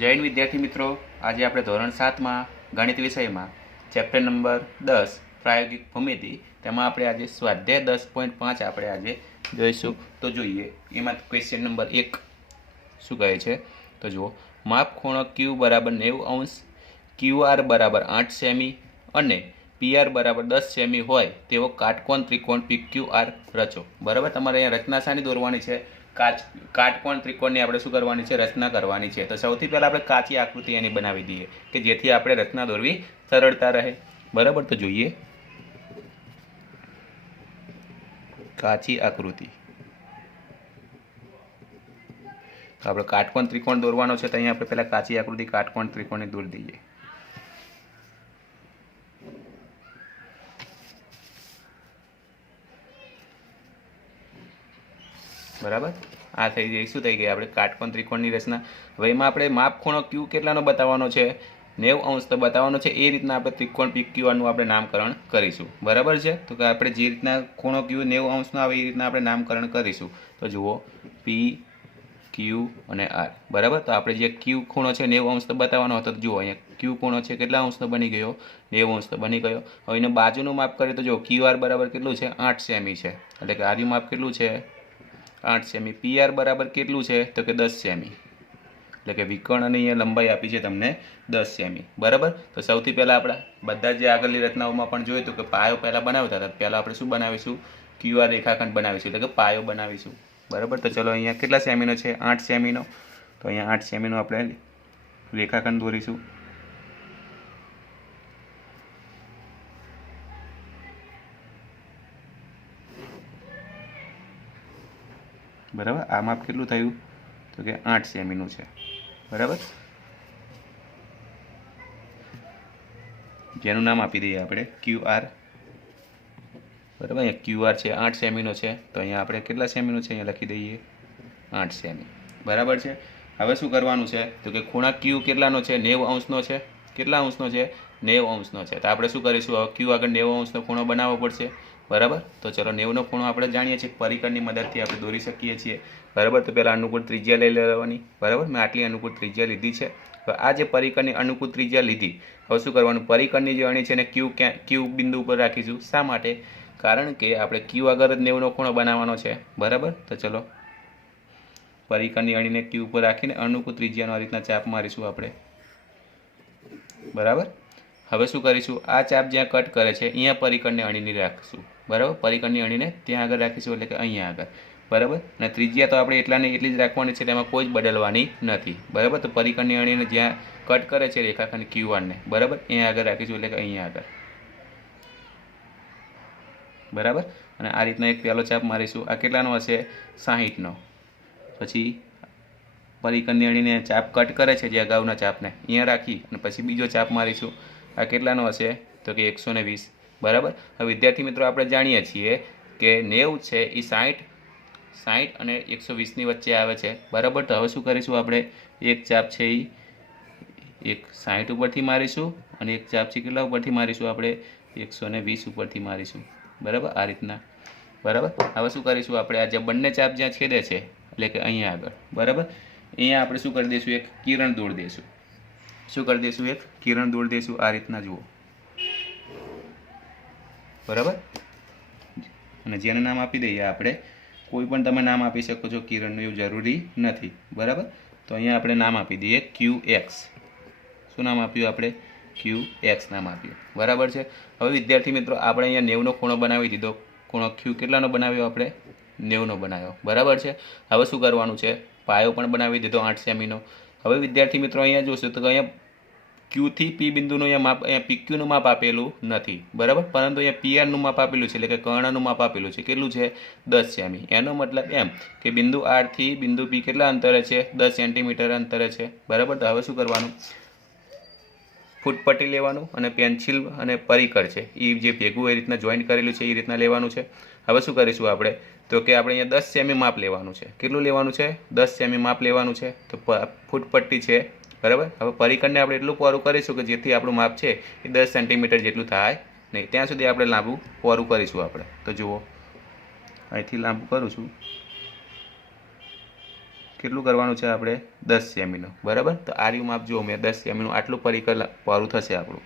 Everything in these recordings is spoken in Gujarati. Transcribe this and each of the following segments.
જૈન વિદ્યાર્થી મિત્રો, આજે આપણે ધોરણ 7માં ગણિત વિષયમાં ચેપ્ટર નંબર 10 પ્રાયોગિક ભૂમિતિ તેમાં આપણે આજે સ્વાધ્યાય 10.5 આપણે આજે જોઈશું. તો જોઈએ એમાં ક્વેશ્ચન નંબર 1 શું કહે છે. તો જુઓ, માપ ખૂણો ક્યુ બરાબર 90°, QR બરાબર 8 સેમી અને PR બરાબર 10 સેમી હોય તેવો કાટકોણ ત્રિકોણ PQR રચો. બરાબર, તમારે અહીંયા રચના શાની દોરવાની છે? કાટકોણ ત્રિકોણની આપણે શું કરવાની છે? રચના કરવાની છે. તો સૌથી પહેલાં આપણે કાચી આકૃતિ એની બનાવી દઈએ કે જેથી આપણે રચના દોરવી સરળતા રહે. બરાબર, તો જોઈએ કાચી આકૃતિ. તો આપણે કાટકોણ ત્રિકોણ દોરવાનો છે, તો અહીંયા આપણે પહેલાં કાચી આકૃતિ કાટકોણ ત્રિકોણની દોરી દઈએ. બરાબર, આ થઈ ગઈ. શું થઈ ગઈ? આપણે કાટકોણ ત્રિકોણની રચના. હવે એમાં આપણે માપ ખૂણો ક્યુ કેટલાનો બતાવવાનો છે? 90° તો બતાવવાનો છે. એ રીતના આપણે ત્રિકોણ PQRનું આપણે નામકરણ કરીશું. બરાબર છે, તો કે આપણે જે રીતના ખૂણો ક્યુ 90°નો આવે એ રીતના આપણે નામકરણ કરીશું. તો જુઓ, P, Q અને R. બરાબર, તો આપણે જે ક્યુ ખૂણો છે 90° તો બતાવવાનો હતો. જુઓ અહીંયા ક્યુ ખૂણો છે કેટલા અંશનો બની ગયો? 90° તો બની ગયો. હવે એને બાજુનું માપ કરીએ તો જો QR બરાબર કેટલું છે? 8 સેમી છે. એટલે કે આર્યું માપ કેટલું છે? 8 સેમી. PR બરાબર કેટલું છે? તો કે 10 સેમી. એટલે કે વિકર્ણ અને અહીંયા લંબાઈ આપી છે તમને 10 સેમી. બરાબર, તો સૌથી પહેલાં આપણે બધા જે આગળની રચનાઓમાં પણ જોયું હતું કે પાયો પહેલાં બનાવતા હતા. પહેલાં આપણે શું બનાવીશું? QR રેખાખંડ બનાવીશું, એટલે કે પાયો બનાવીશું. બરાબર, તો ચલો અહીંયા કેટલા સેમીનો છે? 8 સેમીનો. તો અહીંયા 8 સેમીનો આપણે રેખાખંડ દોરીશું. બરાબર, આ માપ કેટલું થયું? તો કે 8 સેમીનું છે. બરાબર, જેનું નામ આપી દઈએ આપણે QR. બરાબર, અહીંયા QR છે 8 સેમીનો છે. તો અહીંયા આપણે કેટલા સેમીનો છે? અહીંયા લખી દઈએ 8 સેમી. બરાબર છે. હવે શું કરવાનું છે? તો કે ખૂણા Q કેટલાનો છે? 90°નો છે. કેટલા અંશનો છે? 90°નો છે. તો આપણે શું કરીશું? હવે Q આગળ 90°નો ખૂણો બનાવવો પડશે. બરાબર, તો ચલો 90નો ખૂણો આપણે જાણીએ છીએ, પરિકરની મદદથી આપણે દોરી શકીએ છીએ. બરાબર, તો પહેલાં અનુકૂળ ત્રિજ્યા લઈ લેવાની. બરાબર, મેં આટલી અનુકૂળ ત્રિજ્યા લીધી છે. હવે આ જે પરિકરની અનુકૂળ ત્રિજ્યા લીધી, હવે શું કરવાનું? પરિકરની જે અણી છે એને Q બિંદુ ઉપર રાખીશું. શા માટે? કારણ કે આપણે Q આગળ જ 90નો ખૂણો બનાવવાનો છે. બરાબર, તો ચલો પરિકરની અણીને Q ઉપર રાખીને અનુકૂળ ત્રિજ્યાનો આ રીતના ચાપ મારીશું આપણે. બરાબર, હવે શું કરીશું? આ ચાપ જ્યાં કટ કરે છે અહીંયા પરિકરની અણીને રાખીશું. બરાબર, પરિકરની અણીને ત્યાં આગળ રાખીશું, એટલે કે અહીંયા આગળ. બરાબર, અને ત્રિજ્યા તો આપણે એટલી જ રાખવાની છે, તેમાં કોઈ જ બદલવાની નથી. બરાબર, તો પરિકરની અણીને જ્યાં કટ કરે છે રેખાખંડ QR ને, બરાબર, અહીંયા આગળ રાખીશું, એટલે કે અહીંયા આગળ. બરાબર, અને આ રીતના એક પહેલો ચાપ મારીશું. આ કેટલાનો હશે? 60નો. પછી પરિકરની અણીને ચાપ કટ કરે છે જે અગાઉના ચાપને અહીંયા રાખી અને પછી બીજો ચાપ મારીશું. આ કેટલાનો હશે? તો કે 120. બરાબર, હવે વિદ્યાર્થી મિત્રો આપણે જાણીએ છીએ કે 90 છે એ 60 અને 120ની વચ્ચે આવે છે. બરાબર, તો હવે શું કરીશું? આપણે એક ચાપ છે એ એક 60 ઉપરથી મારીશું અને એક ચાપ છે કેટલા ઉપરથી મારીશું? આપણે 120 ઉપરથી મારીશું. બરાબર, આ રીતના. બરાબર, હવે શું કરીશું? આપણે આ જે બંને ચાપ જ્યાં છેદે છે એટલે કે અહીંયા આગળ. બરાબર, અહીંયા આપણે શું કરી દઈશું? એક કિરણ દોરી દઈશું. શું કરી દઈશું? એક કિરણ દોરી દઈશું. આ રીતના જુઓ. બરાબર, અને જેનું નામ આપી દઈએ આપણે, કોઈ પણ તમે નામ આપી શકો છો, કિરણનું એવું જરૂરી નથી. બરાબર, તો અહીંયા આપણે નામ આપી દઈએ QX. શું નામ આપ્યું આપણે? QX નામ આપ્યું. બરાબર છે. હવે વિદ્યાર્થી મિત્રો આપણે અહીંયા 90નો ખૂણો બનાવી દીધો. ખૂણો Q કેટલાનો બનાવ્યો? આપણે 90નો બનાવ્યો. બરાબર છે. હવે શું કરવાનું છે? પાયો પણ બનાવી દીધો 8 સેમીનો. હવે વિદ્યાર્થી મિત્રો અહીંયા જોશો તો અહીંયા Q થી P બિંદુનું અહીંયા માપ, અહીંયા PQનું માપ આપેલું નથી. બરાબર, પરંતુ અહીંયા PRનું માપ આપેલું છે, એટલે કે કર્ણનું માપ આપેલું છે. કેટલું છે? 10 સેમી. એનો મતલબ એમ કે બિંદુ R થી બિંદુ P કેટલા અંતરે છે? 10 સેન્ટીમીટર અંતરે છે. બરાબર, તો હવે શું કરવાનું? ફૂટપટ્ટી લેવાનું અને પેન્સિલ અને પરિકર છે એ જે ભેગું એ રીતના જોઈન્ટ કરેલું છે એ રીતના લેવાનું છે. હવે શું કરીશું આપણે? તો કે આપણે અહીંયા 10 સેમી માપ લેવાનું છે. કેટલું લેવાનું છે? 10 સેમી માપ લેવાનું છે. તો ફૂટપટ્ટી છે. બરાબર, હવે પરિકરને આપણે એટલું પહોળું કરીશું કે જેથી આપણું માપ છે એ 10 સેન્ટીમીટર જેટલું થાય નહીં. ત્યાં સુધી આપણે લાંબુ પહોળું કરીશું આપણે. તો જુઓ, અહીંથી લાંબુ કરું છું કેટલું કરવાનું છે આપણે 10 સેમીનું, બરાબર. તો આ રહ્યું માપ જુઓ, મેં 10 સેમીનું આટલું પરિકર પહોળું થશે આપણું.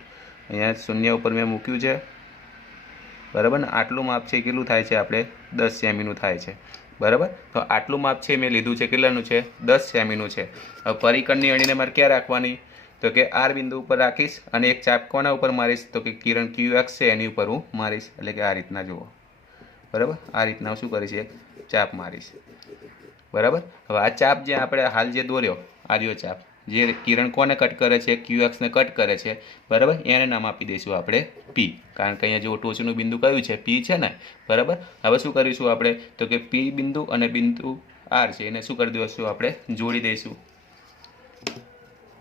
અહીંયા શૂન્ય ઉપર મેં મૂક્યું છે, બરાબર ને. આટલું માપ છે કેટલું થાય છે આપણે 10 સેમીનું થાય છે, બરાબર. તો આટલું માપ છે મેં લીધું છે, કેટલાનું છે 10 સેમીનું છે. હવે પરિકરની અણીને મારે ક્યાં રાખવાની, તો કે આર બિંદુ ઉપર રાખીશ અને એક ચાપ કોના ઉપર મારીશ, તો કે કિરણ QX છે એની ઉપર હું મારીશ. એટલે કે આ રીતના જુઓ, બરાબર. આ રીતના શું કરીશ, એક ચાપ મારીશ, બરાબર. હવે આ ચાપ જે આપણે હાલ જે દોર્યો, આ રહ્યો ચાપ, જે કિરણ કોને કટ કરે છે, QX ને કટ કરે છે, બરાબર. એને નામ આપી દઈશું આપણે P, કારણ કે અહીંયા જો ટોચનું બિંદુ કયું છે, P છે ને, બરાબર. હવે શું કરીશું આપણે, તો કે P બિંદુ અને બિંદુ R છે એને શું કરી દઈશું, આપણે જોડી દઈશું.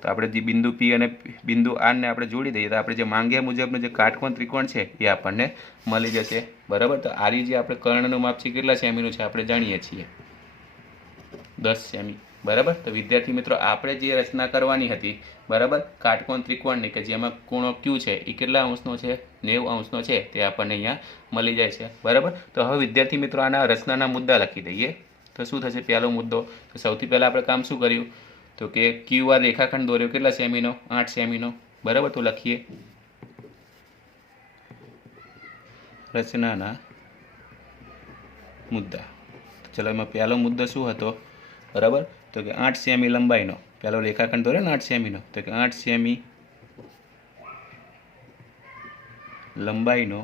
તો આપણે જે બિંદુ P અને બિંદુ R ને આપણે જોડી દઈએ તો આપણે જે માંગ્યા મુજબનો જે કાટકોણ ત્રિકોણ છે એ આપણને મળી જશે, બરાબર. તો આ જે આપણે કર્ણનું માપ છે કેટલા સેમીનું છે આપણે જાણીએ છીએ, 10 સેમી, બરાબર. તો વિદ્યાર્થી મિત્રો આપણે જે રચના કરવાની હતી, બરાબર, કાટકોણ ત્રિકોણની, કે જેમાં ખૂણો Q છે એ કેટલા અંશનો છે, 90 અંશનો છે, તે આપણને અહીંયા મળી જાય છે, બરાબર. તો હવે વિદ્યાર્થી મિત્રો આના રચનાના મુદ્દા લખી દઈએ. તો શું થશે, પહેલો મુદ્દો, તો સૌથી પહેલાં આપણે કામ શું કર્યું, તો કે QR રેખાખંડ દોર્યો કેટલા સેમીનો, 8 સેમીનો, બરાબર. તો લખીએ રચનાના મુદ્દા. ચલો એમાં પહેલો મુદ્દો શું હતો, બરાબર, તો કે 8 સેમી લંબાઈનો પહેલો રેખાખંડ દોર્યો ને 8 સેમીનો, તો કે 8 સેમી લંબાઈનો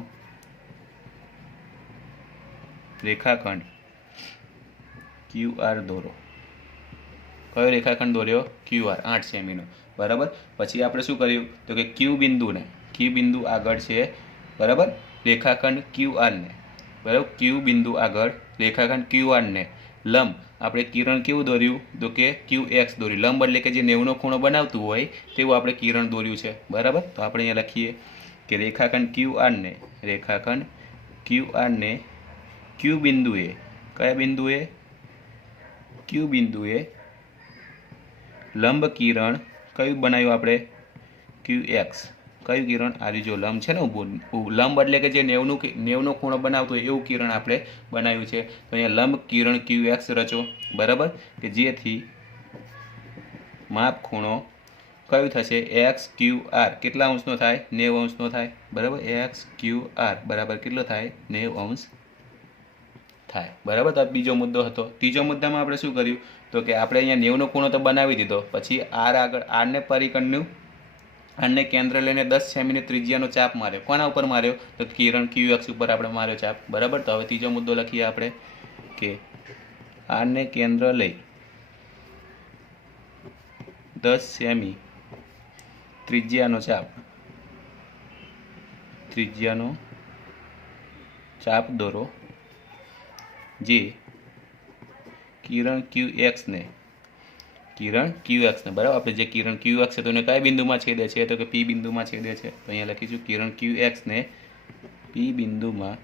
રેખાખંડ QR દોરો. કયો રેખાખંડ દોર્યો, QR 8 સેમીનો, બરાબર. પછી આપણે શું કર્યું, તો કે Q બિંદુ આગળ છે, બરાબર, રેખાખંડ QR ને, બરાબર, Q બિંદુ આગળ રેખાખંડ QR ને લંબ આપણે કિરણ કેવું દોર્યું, તો કે QX દોર્યું. લંબ એટલે કે જે 90નો ખૂણો બનાવતું હોય તેવું આપણે કિરણ દોર્યું છે, બરાબર. તો આપણે અહીંયા લખીએ કે રેખાખંડ QR ને Q બિંદુએ, કયા બિંદુએ, Q બિંદુએ લંબ કિરણ કયું બનાવ્યું આપણે, QX. કયું કિરણ, આ જો લંબ છે ને, લંબ એટલે કે જે 90નો ખૂણો બનાવતો હોય એવું કિરણ આપણે બનાવ્યું છે. તો અહીંયા લંબ કિરણ QX રચો, બરાબર, કે જેથી માપ ખૂણો કયું થશે, XQR કેટલા અંશનો થાય, 90 અંશનો થાય, બરાબર. XQR બરાબર કેટલો થાય, 90 અંશ થાય, બરાબર. તો બીજો મુદ્દો હતો. ત્રીજો મુદ્દામાં આપણે શું કર્યું, તો કે આપણે અહીંયા 90નો ખૂણો તો બનાવી દીધો, પછી આરને પરિકરણનું આને કેન્દ્ર લઈને 10 સેમીની ત્રિજ્યાનો ચાપ માર્યો. કોના ઉપર માર્યો, તો કિરણ QX ઉપર આપણે માર્યો ચાપ, બરાબર. તો હવે ત્રીજો મુદ્દો લખીએ આપણે કે આને કેન્દ્ર લઈ 10 સેમી ત્રિજ્યાનો ચાપ દોરો, જે કિરણ QX ને, બરાબર. આપણે જે કિરણ QX છે તો એને કયા બિંદુમાં છેદે છે, તો કે P બિંદુમાં છેદે છે. તો અહીંયા લખીશું કિરણ QX ને P બિંદુમાં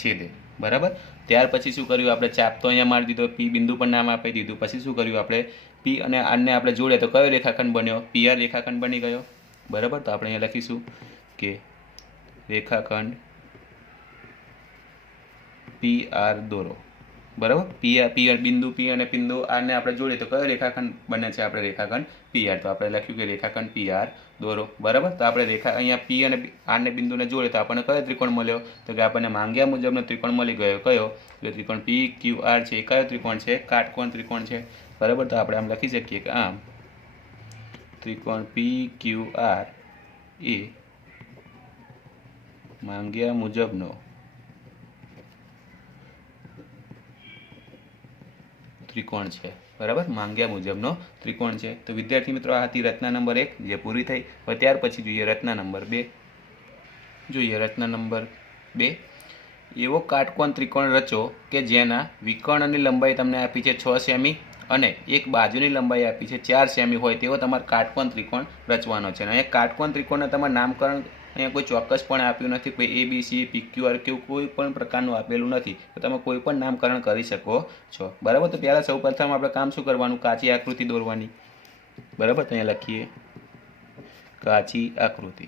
છેદે, બરાબર. ત્યાર પછી શું કર્યું આપણે, ચાપ તો અહીંયા મારી દીધો, P બિંદુ પણ નામ આપી દીધું. પછી શું કર્યું આપણે, P અને આને આપણે જોડે તો કયો રેખાખંડ બન્યો, PR રેખાખંડ બની ગયો, બરાબર. તો આપણે અહીંયા લખીશું કે રેખાખંડ PR દોરો, બરાબર. બિંદુ P અને બિંદુ R ને આપણે જોડીએ તો કયો રેખાખંડ બને છે, આપણે રેખાખંડ PR. તો આપણે લખ્યું કે રેખાખંડ PR દોરો, બરાબર. તો આપણે અહીંયા P અને R ને બિંદુને જોડીએ તો આપણને કયો ત્રિકોણ મળ્યો, તો કે આપણને માંગ્યા મુજબનો ત્રિકોણ મળી ગયો. કયો, એટલે ત્રિકોણ PQR છે એ કયો ત્રિકોણ છે, કાટકોણ ત્રિકોણ છે, બરાબર. તો આપણે આમ લખી શકીએ કે આમ ત્રિકોણ PQR એ માંગ્યા મુજબનો ત્રિકોણ છે, બરાબર. માંગ્યા મુજબનો ત્રિકોણ છે. તો વિદ્યાર્થી મિત્રો આ હતી રચના નંબર 1 જે પૂરી થઈ. હવે ત્યાર પછી જોઈએ રચના નંબર 2. રચના નંબર 2, એવો કાટકોણ ત્રિકોણ રચો કે જેના વિકર્ણની લંબાઈ તમને આપી છે 6 સેમી અને એક બાજુની લંબાઈ આપી છે 4 સેમી હોય તેવો તમારે કાટકોણ ત્રિકોણ રચવાનો છે. અને અહીંયા કાટકોણ ત્રિકોણના તમારે નામકરણ અહીંયા કોઈ ચોક્કસપણે આપ્યું નથી, કોઈ ABC, PQR કેવું કોઈ પણ પ્રકારનું આપેલું નથી. તો તમે કોઈ પણ નામકરણ કરી શકો છો, બરાબર. તો પહેલાં સૌપ્રથમ આપણે કામ શું કરવાનું, કાચી આકૃતિ દોરવાની, બરાબર. તો અહીંયા લખીએ કાચી આકૃતિ,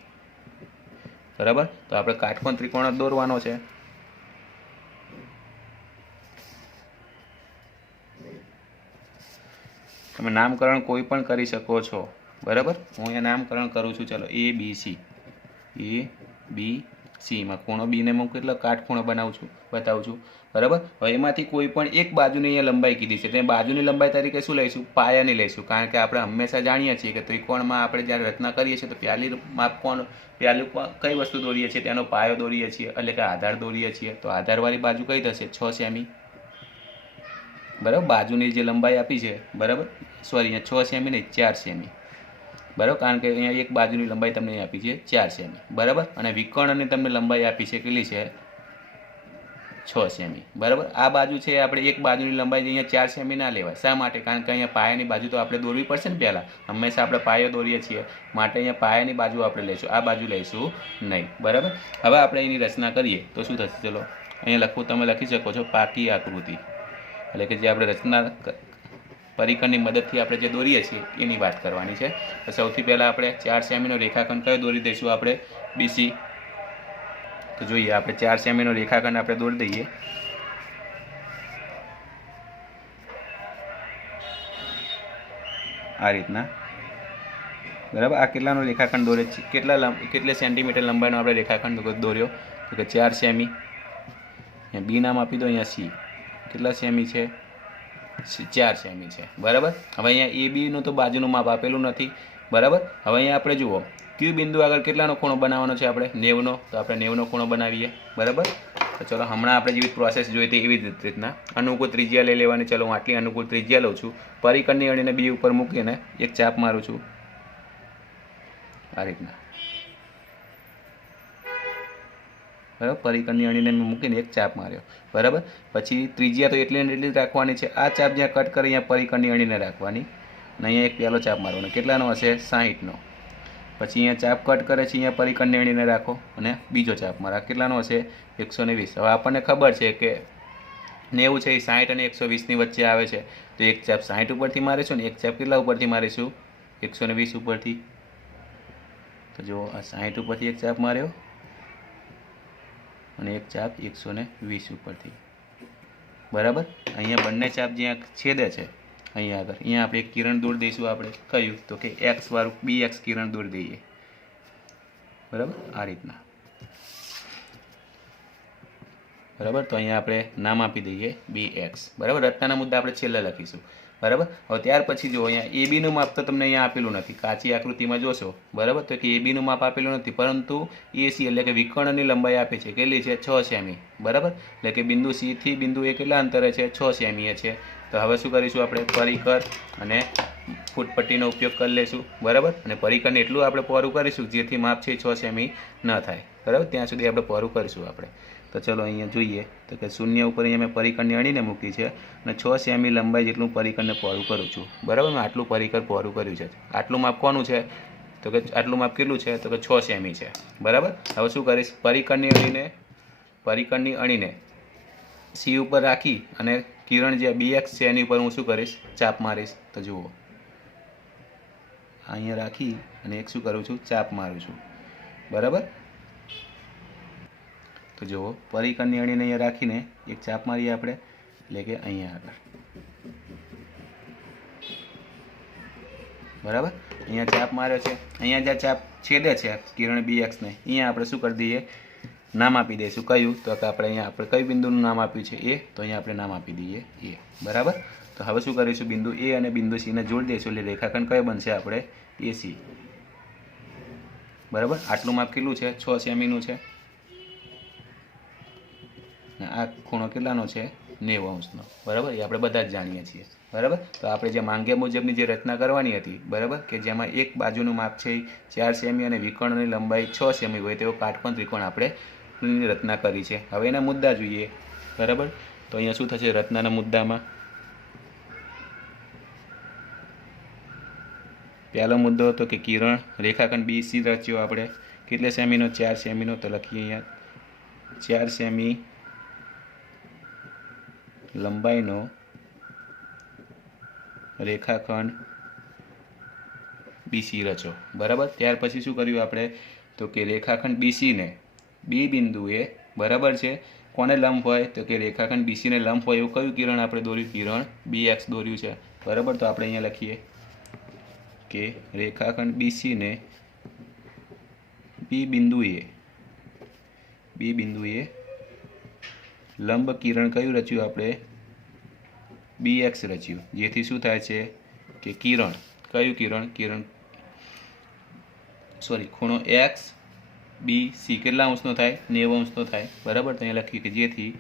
બરાબર. તો આપણે કાટકોણ ત્રિકોણ દોરવાનો છે. તમે નામકરણ કોઈ પણ કરી શકો છો, બરાબર. હું અહીંયા નામકરણ કરું છું. ચલો ABC માં ખૂણો બીને હું કેટલો કાટખૂણો બતાવું છું, બરાબર. હવે એમાંથી કોઈ પણ એક બાજુની અહીંયા લંબાઈ કીધી છે, એટલે બાજુની લંબાઈ તરીકે શું લઈશું? પાયાની લઈશું, કારણ કે આપણે હંમેશા જાણીએ છીએ કે ત્રિકોણમાં આપણે જ્યારે રચના કરીએ છીએ તો પહેલી કઈ વસ્તુ દોરીએ છીએ? તેનો પાયો દોરીએ છીએ, એટલે કે આધાર દોરીએ છીએ. તો આધારવાળી બાજુ કઈ થશે? 6 સેમી, બરાબર. બાજુની જે લંબાઈ આપી છે, બરાબર, સોરી, અહીંયા 6 સેમી નહીં, 4 સેમી, બરાબર, કારણ કે અહીંયા એક બાજુની લંબાઈ તમને આપી છે 4 સેમી, બરાબર. અને વિકર્ણની તમને લંબાઈ આપી છે કેટલી છે? 6 સેમી, બરાબર. આ બાજુ છે આપણે એક બાજુની લંબાઈ અહીંયા 4 સેમી ના લેવાય. શા માટે? કારણ કે અહીંયા પાયાની બાજુ તો આપણે દોરવી પડશે ને પહેલાં. હંમેશા આપણે પાયો દોરીએ છીએ, માટે અહીંયા પાયાની બાજુ આપણે લઈશું, આ બાજુ લઈશું નહીં, બરાબર. હવે આપણે એની રચના કરીએ તો શું થશે? ચલો અહીંયા તમે લખી શકો છો પાકી આકૃતિ, એટલે કે જે આપણે રચના પરિકરની મદદથી આપણે જે દોરીએ છીએ એની વાત કરવાની છે. તો સૌથી પહેલાં આપણે 4 સેમીનો રેખાખંડ કયો દોરી દઈશું? આપણે BC. તો જોઈએ, આપણે 4 સેમીનો રેખાખંડ આપણે દોરી દઈએ. આ રીતના, બરાબર. આ કેટલાનો રેખાખંડ દોરે છે? કેટલા સેન્ટીમીટર લંબાઈનો આપણે રેખાખંડ દોર્યો? તો કે 4 સેમી. અહીંયા B નામ આપી દો, અહીંયા C. કેટલા સેમી છે? 4 સેમી છે, બરાબર. હવે અહીંયા ABનું તો બાજુનું માપ આપેલું નથી, બરાબર. હવે અહીંયા આપણે જુઓ Q બિંદુ આગળ કેટલાનો ખૂણો બનાવવાનો છે? આપણે 90નો. તો આપણે 90નો ખૂણો બનાવીએ, બરાબર. તો ચલો હમણાં આપણે જેવી પ્રોસેસ જોઈ હતી એવી જ રીતના અનુકૂળ ત્રિજ્યા લઈ લેવાની. ચલો હું આટલી અનુકૂળ ત્રિજ્યા લઉં છું, પરિકરની અણીને B ઉપર મૂકીને એક ચાપ મારું છું, આ રીતના, બરાબર. પરિકરની અણીને મેં મૂકીને એક ચાપ માર્યો, બરાબર. પછી ત્રિજ્યા તો એટલી ને એટલી જ રાખવાની છે. આ ચાપ જ્યાં કટ કરી અહીંયા પરિકરની અણીને રાખવાની, અને અહીંયા એક પહેલો ચાપ મારવાનો. કેટલાનો હશે? 60નો. પછી અહીંયા ચાપ કટ કરે છે, અહીંયા પરિકરની અણીને રાખો અને બીજો ચાપ મારા. કેટલાનો હશે? 120. હવે આપણને ખબર છે કે 90 છે એ 60 અને 120ની વચ્ચે આવે છે, તો એક ચાપ 60 ઉપરથી મારીશું ને એક ચાપ કેટલા ઉપરથી મારીશું? 120 ઉપરથી. તો જો આ 60 ઉપરથી એક ચાપ માર્યો અને એક ચાપ 120 ઉપરથી, બરાબર. અહીંયા બંને ચાપ જ્યાં છેદે છે અહીંયા આગળ, અહીંયા આપણે એક કિરણ દોરી દઈશું. આપણે કયું? તો કે X વાળું BX કિરણ દોરી દઈએ, બરાબર. આ રીતના, બરાબર. તો અહીંયા આપણે નામ આપી દઈએ BX, બરાબર. રચનાના મુદ્દા આપણે છેલ્લે લખીશું, બરાબર. હવે ત્યાર પછી જો અહીંયા ABનું માપ તો તમને અહીંયા આપેલું નથી, કાચી આકૃતિમાં જોશો, બરાબર. તો કે ABનું માપ આપેલું નથી, પરંતુ AC એટલે કે વિકર્ણની લંબાઈ આપી છે. કેટલી છે? 6 સેમી, બરાબર. એટલે કે બિંદુ C થી બિંદુ A કેટલા અંતરે છે? 6 સેમી છે. તો હવે શું કરીશું? આપણે પરિકર અને ફૂટપટ્ટીનો ઉપયોગ કરી લઈશું, બરાબર. અને પરિકરને એટલું આપણે પહોળું કરીશું જેથી માપ છે 6 સેમી ન થાય, બરાબર. ત્યાં સુધી આપણે પહોળું કરીશું આપણે. તો ચલો અહીંયા જોઈએ તો કે 0 ઉપર અહીંયા મેં પરિકરની અણીને મૂકી છે અને 6 સેમી લંબાઈ જેટલું પરિકરને પહોળું કરું છું, બરાબર. મેં આટલું પરિકર પહોળું કર્યું છે. આટલું માપ કોનું છે? તો કે આટલું માપ કેટલું છે? તો કે 6 સેમી છે, બરાબર. હવે શું કરીશ? પરિકરની અણીને C ઉપર રાખી અને કિરણ જે BX છે એની ઉપર હું શું કરીશ? ચાપ મારીશ. તો જુઓ, અહીંયા રાખી અને એક શું કરું છું? ચાપ મારું છું, બરાબર. તો જુઓ, પરિકરની અણીને અહીંયા રાખીને એક ચાપ મારીએ આપણે, એટલે કે અહીંયા આગળ, બરાબર. અહીંયા ચાપ માર્યો છે. અહીંયા જ્યાં ચાપ છેદે છે કિરણ BX ને, અહીંયા આપણે શું કરી દઈએ? નામ આપી દઈશું. કયું? તો કે આપણે અહીંયા આપણે કઈ બિંદુનું નામ આપ્યું છે? A. તો અહીંયા આપણે નામ આપી દઈએ A, બરાબર. તો હવે શું કરીશું? બિંદુ A અને બિંદુ C ને જોડી દઈશું, એટલે રેખાખંડ કયો બનશે? આપણે AC, બરાબર. આટલું માપ કેટલું છે? 6 સેમીનું છે. આ ખૂણો કેટલાનો છે? 90 અંશનો, બરાબર. એ આપણે બધા જ જાણીએ છીએ, બરાબર. તો આપણે જે માંગ્યા મુજબની જે રચના કરવાની હતી, બરાબર, કે જેમાં એક બાજુનું માપ છે 4 સેમી અને વિકર્ણની લંબાઈ 6 સેમી હોય તેવો કાટકોણ ત્રિકોણ આપણે રચના કરી છે. હવે એના મુદ્દા જોઈએ, બરાબર. તો અહીંયા શું થશે? રચનાના મુદ્દામાં પહેલો મુદ્દો હતો કે કિરણ રેખાખંડ BC રચ્યો આપણે. કેટલા સેમીનો? 4 સેમીનો. તો લખીએ અહીંયા 4 સેમી લંબાઈનો રેખાખંડ BC રચો, બરાબર. ત્યાર પછી શું કર્યું આપણે? તો કે રેખાખંડ BC ને B બિંદુએ, બરાબર છે, કોને લંબ હોય? તો કે રેખાખંડ BC ને લંબ હોય એવું કયું કિરણ આપણે દોર્યું? કિરણ BX દોર્યું છે. બરાબર. તો આપણે અહીંયા લખીએ કે રેખાખંડ BC ને બી બિંદુએ લંબ કિરણ કયું રચ્યું આપણે? BX રચ્યું, જેથી શું થાય છે કે કિરણ, કયું કિરણ ખૂણો XBC કેટલા અંશનો થાય? 90 અંશનો થાય. બરાબર. તો અહીંયા લખ્યું કે જેથી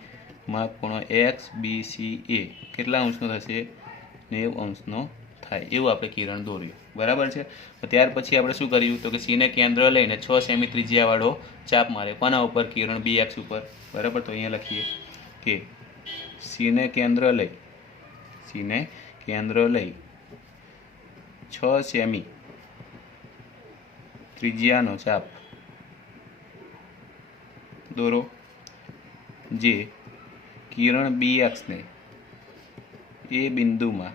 માપ ખૂણો XBCA કેટલા અંશનો થશે? 90 અંશનો થાય એવું આપણે કિરણ દોર્યું. બરાબર છે. તો ત્યાર પછી આપણે શું કર્યું તો કે C ને કેન્દ્ર લઈને 6 સેમી ત્રિજ્યાવાળો ચાપ મારે. કોના ઉપર? કિરણ BX ઉપર. બરાબર. તો અહીંયા લખીએ કે C ને કેન્દ્ર લઈ 6 સેમી ત્રિજ્યાનો ચાપ દોરો, જે કિરણ BX ને એ બિંદુમાં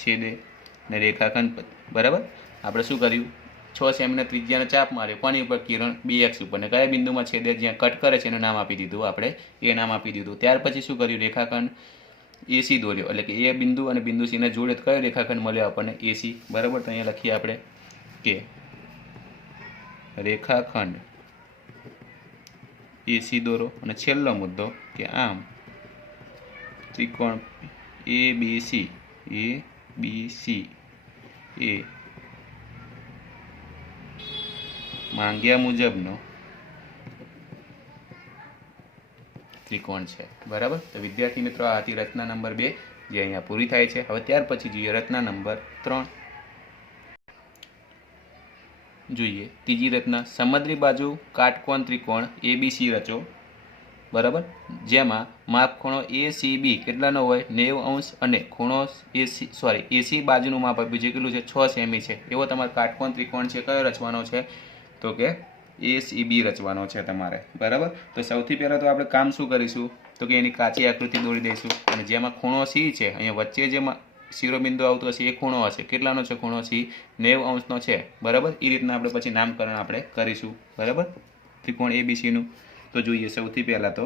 છેદે ને રેખાખંડ. બરાબર. આપણે શું કર્યું? 6 સેમીના ત્રિજ્યાનો ચાપ માર્યો. કોની ઉપર? કિરણ BX ઉપર. ને કયા બિંદુમાં છેદે? જ્યાં કટ કરે છે એનું નામ આપી દીધું આપણે, એ નામ આપી દીધું. ત્યાર પછી શું કર્યું? રેખાખંડ AC દોર્યો, એટલે કે એ બિંદુ અને બિંદુ C ને જોડે કયો રેખાખંડ મળ્યો આપણને? AC. બરાબર. તો અહીંયા લખીએ આપણે કે રેખાખંડ AC દોરો. અને છેલ્લો મુદ્દો કે આમ ત્રિકોણ ABC એ માંગ્યા મુજબનો ત્રિકોણ છે. બરાબર. તો વિદ્યાર્થી મિત્રો, આ હતી રચના નંબર 2 જે અહીંયા પૂરી થાય છે. હવે ત્યાર પછી જોઈએ રચના નંબર 3. જોઈએ ત્રીજી રચના. સમદ્રી બાજુ કાટકોણ ત્રિકોણ ABC રચો. બરાબર. જેમાં માપ ખૂણો ACB કેટલાનો હોય? 90 અંશ. અને ખૂણો AC બાજુનું માપ આપ્યું છે કેટલું છે? 6 સેમી છે. એવો તમારે કાટકોણ ત્રિકોણ છે કયો રચવાનો છે? તો કે ACB રચવાનો છે તમારે. બરાબર. તો સૌથી પહેલાં તો આપણે કામ શું કરીશું તો કે એની કાચી આકૃતિ દોરી દઈશું. અને જેમાં ખૂણો C છે, અહીંયા વચ્ચે જે શિરોબિંદુ આવતો હશે એ ખૂણો હશે. કેટલાનો છે ખૂણો C? 90 અંશનો છે. બરાબર. એ રીતના આપણે પછી નામકરણ આપણે કરીશું. બરાબર. ત્રિકોણ ABCનું. તો જોઈએ સૌથી પહેલાં તો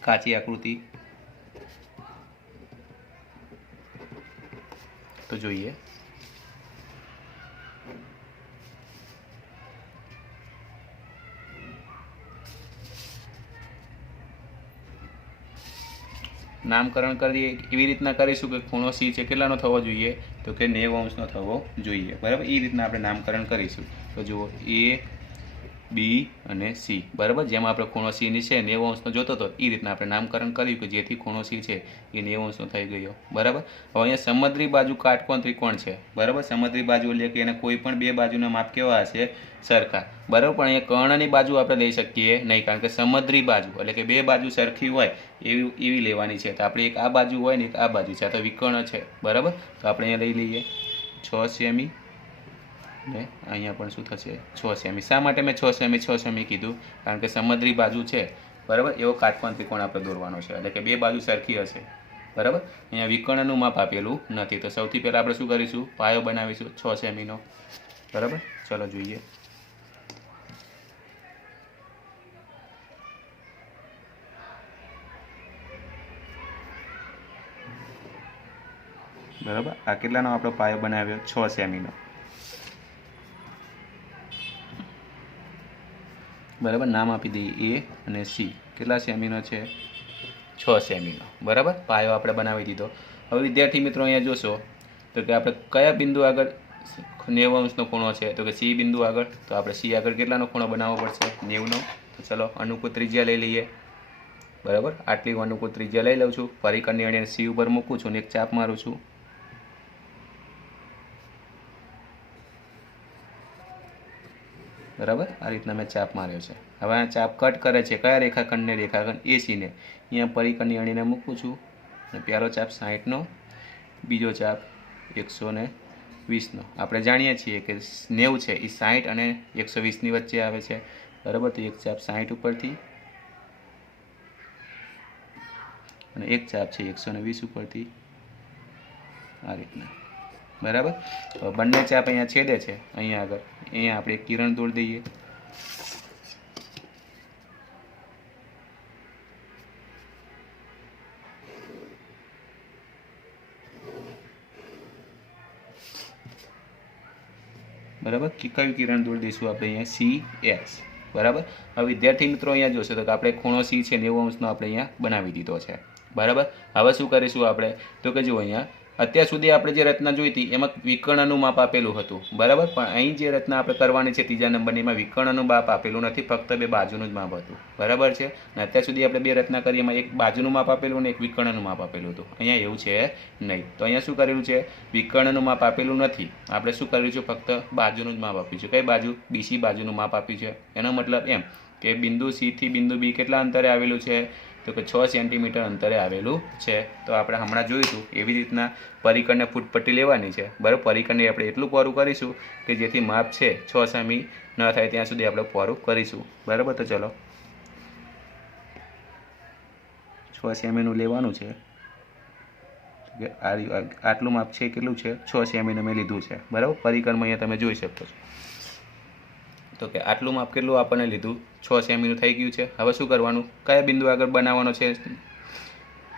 કાચી આકૃતિ. તો જોઈએ નામકરણ કરીએ એવી રીતના કરીશું કે ખૂણો C છે કેટલાનો થવો જોઈએ? તો કે 90 અંશનો થવો જોઈએ. બરાબર. એ રીતના આપણે નામકરણ કરીશું. તો જુઓ A, B અને C. બરાબર. જેમાં આપણે ખૂણો C ની છે 90 અંશનો જોતો હતો એ રીતના આપણે નામકરણ કર્યું કે જેથી ખૂણો C છે એ 90 અંશનો થઈ ગયો. બરાબર. હવે અહીંયા સમદ્રી બાજુ કાટકોણ ત્રિકોણ છે. બરાબર. સમદ્રી બાજુ એટલે કે એના કોઈ પણ બે બાજુના માપ કેવા હશે? સરખા. બરાબર. પણ અહીંયા કર્ણની બાજુ આપણે લઈ શકીએ નહીં, કારણ કે સમદ્રી બાજુ એટલે કે બે બાજુ સરખી હોય એવી લેવાની છે. તો આપણે એક આ બાજુ હોય ને એક આ બાજુ છે. આ તો વિકર્ણ છે. બરાબર. તો આપણે અહીંયા લઈ લઈએ 6 સેમી ને અહીંયા પણ શું થશે? 6 સેમી. શા માટે મેં 6 સેમી કીધું? કારણ કે સમદ્રી બાજુ છે. બરાબર. એવો કાટકોણ ત્રિકોણ આપણે દોરવાનો છે, એટલે કે બે બાજુ સરખી હશે. બરાબર. અહીંયા વિકર્ણનું માપ આપેલું નથી. તો સૌથી પહેલાં આપણે શું કરીશું? પાયો બનાવીશું 6 સેમીનો. બરાબર. ચલો જોઈએ. બરાબર. આ કેટલાનો આપણો પાયો બનાવ્યો? 6 સેમીનો. બરાબર. નામ આપી દઈએ A અને C. કેટલા સેમીનો છે? 6 સેમીનો. બરાબર. પાયો આપણે બનાવી દીધો. હવે વિદ્યાર્થી મિત્રો અહીંયા જોશો તો કે આપણે કયા બિંદુ આગળ 90 અંશનો ખૂણો છે? તો કે C બિંદુ આગળ. તો આપણે C આગળ કેટલાનો ખૂણો બનાવવો પડશે? 90નો. તો ચલો અનુકૂળ ત્રિજ્યા લઈ લઈએ. બરાબર. આટલી અનુકૂળ ત્રિજ્યા લઈ લઉં છું. ફરી અણીને C ઉપર મૂકું છું અને એક ચાપ મારું છું. બરાબર. આ રીતના મેં ચાપ માર્યો છે. હવે આ ચાપ કટ કરે છે કયા રેખાખંડને? રેખાખંડ AC ને. અહીંયા પરિકરની અણીને મૂકું છું. અને પહેલો ચાપ 60નો, બીજો ચાપ 120નો. આપણે જાણીએ છીએ કે 90 છે એ 60 અને 120ની વચ્ચે આવે છે. બરાબર. તો એક ચાપ 60 ઉપરથી અને એક ચાપ છે 120 ઉપરથી. આ રીતના. બરાબર. બંને ચાપ અહીંયા છેદે છે. અહીંયા આગળ અહીંયા આપણે એક કિરણ દોરી દઈએ. બરાબર, કયું કિરણ દોરી દઈશું આપણે અહીંયા CX, બરાબર. હવે વિદ્યાર્થી મિત્રો અહીંયા જોશો તો કે આપણે ખૂણો C છે 90 અંશનો આપણે અહીંયા બનાવી દીધો છે, બરાબર. હવે શું કરીશું આપણે તો કે જો અહીંયા અત્યાર સુધી આપણે જે રચના જોઈ હતી એમાં વિકર્ણનું માપ આપેલું હતું, બરાબર. પણ અહીં જે રચના આપણે કરવાની છે ત્રીજા નંબરની, એમાં વિકર્ણનું માપ આપેલું નથી, ફક્ત બે બાજુનું જ માપ હતું, બરાબર છે. અને અત્યાર સુધી આપણે બે રચના કરી એમાં એક બાજુનું માપ આપેલું અને એક વિકર્ણનું માપ આપેલું હતું. અહીંયા એવું છે નહીં. તો અહીંયા શું કરેલું છે, વિકર્ણનું માપ આપેલું નથી, આપણે શું કરેલું છે, ફક્ત બાજુનું જ માપ આપ્યું છે. કઈ બાજુ? BC બાજુનું માપ આપ્યું છે. એનો મતલબ એમ કે બિંદુ C થી બિંદુ B કેટલા અંતરે આવેલું છે તો કે 6 સેન્ટીમીટર અંતરે આવેલું છે. તો આપણે હમણાં જોઈશું એવી રીતના પરિકરને ફૂટપટ્ટી લેવાની છે, બરાબર. પરિકરને આપણે એટલું પહોળું કરીશું કે જેથી માપ છે 6 સેમી ન થાય ત્યાં સુધી આપણે પહોળું કરીશું, બરાબર. તો ચલો 6 સેમીનું લેવાનું છે કે આટલું માપ છે, કેટલું છે 6 સેમીનું મેં લીધું છે, બરાબર. પરિકરમાં અહીંયા તમે જોઈ શકો છો તો કે આટલું માપ કેટલું આપણને લીધું 6 સેમીનું થઈ ગયું છે. હવે શું કરવાનું, કયા બિંદુ આગળ બનાવવાનો છે,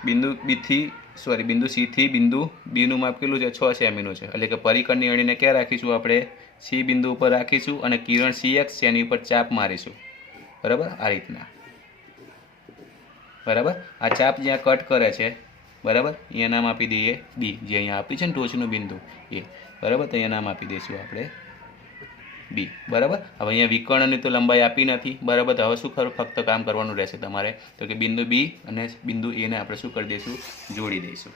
બિંદુ C થી બિંદુ B નું માપ કેટલું છે 6 સેમીનું છે. એટલે કે પરિકરની અણીને ક્યાં રાખીશું આપણે, C બિંદુ ઉપર રાખીશું અને કિરણ CX છે એની ઉપર ચાપ મારીશું, બરાબર. આ રીતના, બરાબર. આ ચાપ જ્યાં કટ કરે છે, બરાબર, અહીંયા નામ આપી દઈએ B, જે અહીંયા આપી છે ને ટોચનું બિંદુ એ, બરાબર. તો અહીંયા નામ આપી દઈશું આપણે B, બરાબર. હવે અહીંયા વિકર્ણની તો લંબાઈ આપી નથી, બરાબર. તો હવે શું ખરું, ફક્ત કામ કરવાનું રહેશે તમારે તો કે બિંદુ B અને બિંદુ A ને આપણે શું કરી દઈશું, જોડી દઈશું.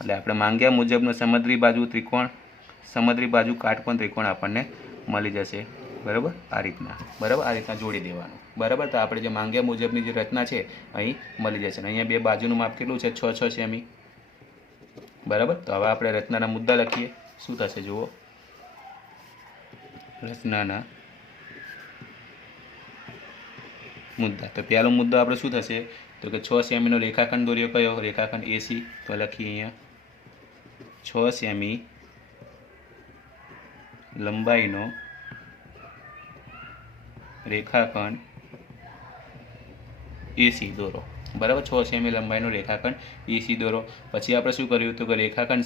એટલે આપણે માંગ્યા મુજબનો સમદ્રી બાજુ કાટકોણ ત્રિકોણ આપણને મળી જશે, બરાબર. આ રીતના, બરાબર. આ રીતના જોડી દેવાનું, બરાબર. તો આપણે જે માંગ્યા મુજબની જે રચના છે અહીં મળી જશે. અને અહીંયા બે બાજુનું માપ કેટલું છે 6 સેમી, બરાબર. તો હવે આપણે રચનાના મુદ્દા લખીએ. શું થશે જુઓ, રચનાના મુદ્દા. તો પહેલો મુદ્દો આપણે શું થશે તો કે 6 સેમીનો રેખાખંડ દોર્યો, કયો રેખાખંડ AC. તો લખીએ અહીંયા 6 સેમી લંબાઈનો રેખાખંડ AC દોરો, બરાબર. 6 સેમી લંબાઈનો રેખાખંડ AC દોરો. પછી આપણે શું કર્યું તો કે રેખાખંડ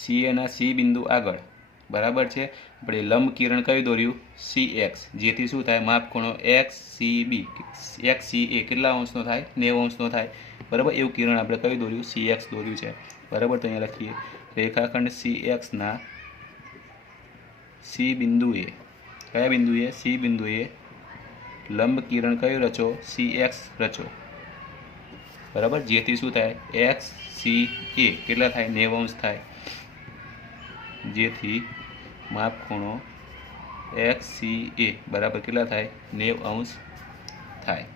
CA ના C બિંદુ આગળ, બરાબર છે, આપણે લંબ કિરણ કયું દોર્યું, CX, જેથી શું થાય, માપ ખૂણો XCA કેટલા અંશનો થાય, 90 અંશનો થાય, બરાબર. એવું કિરણ આપણે કયું દોર્યું, CX દોર્યું છે, બરાબર. તો અહીંયા લખીએ રેખાખંડ CX ના C બિંદુએ, કયા બિંદુએ, C બિંદુએ લંબ કિરણ કયું રચો, CX રચો, બરાબર. જેથી શું થાય, XCA કેટલા થાય, 90 અંશ થાય, જેથી માપ ખૂણો XCA બરાબર કેટલા થાય, 90 અંશ થાય.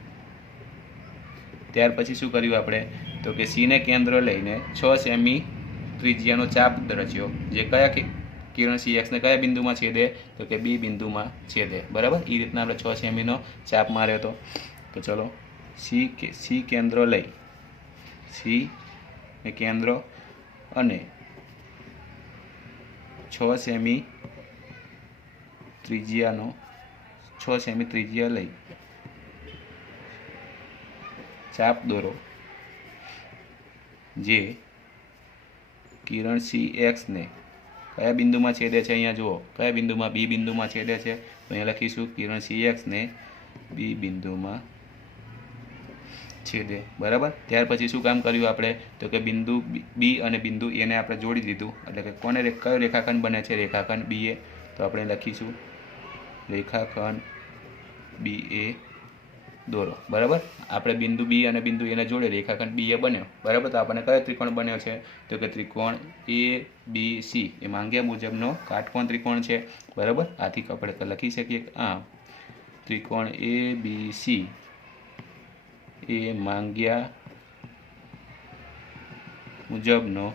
ત્યાર પછી શું કર્યું આપણે તો કે C ને કેન્દ્ર લઈને 6 સેમી ત્રિજ્યાનો ચાપ રચ્યો, જે કયા કિરણ CX ને કયા બિંદુમાં છેદે તો કે B બિંદુમાં છેદે, બરાબર. એ રીતના આપણે 6 સેમીનો ચાપ માર્યો હતો. તો ચલો C કેન્દ્ર લઈ, C ને કેન્દ્ર અને 6 સેમી ત્રિજ્યા લઈ ચાપ દોરો, જે કિરણ CX ને કયા બિંદુમાં છેદે છે, અહીંયા જુઓ કયા બિંદુમાં, B બિંદુમાં છેદે છે. તો અહીંયા લખીશું કિરણ CX ને B બિંદુમાં છેદે, બરાબર. ત્યાર પછી શું કામ કર્યું આપણે તો કે બિંદુ B અને બિંદુ A ને આપણે જોડી દીધું. એટલે કે કયો રેખાખંડ બને છે, રેખાખંડ BA. તો આપણે લખીશું રેખાખંડ BA દોરો, બરાબર. આપણે બિંદુ B અને બિંદુ A ને જોડે રેખાખંડ BA બન્યો, બરાબર. તો આપણને કયો ત્રિકોણ બન્યો છે તો કે ત્રિકોણ ABC, એ માંગ્યા મુજબનો કાટકોણ ત્રિકોણ છે, બરાબર. આથી આપણે લખી શકીએ આ ત્રિકોણ ABC એ માંગ્યા મુજબનો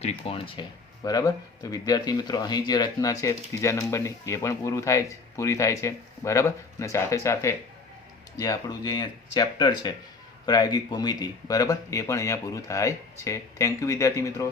ત્રિકોણ છે, બરાબર. તો વિદ્યાર્થી મિત્રો અહીં જે રચના છે ત્રીજા નંબરની એ પણ પૂરી થાય છે, બરાબર. અને સાથે સાથે જે આપણું જે અહીંયા ચેપ્ટર છે પ્રાયોગિક ભૂમિતિ, બરાબર, એ પણ અહીંયા પૂરું થાય છે. થેન્ક યુ વિદ્યાર્થી મિત્રો.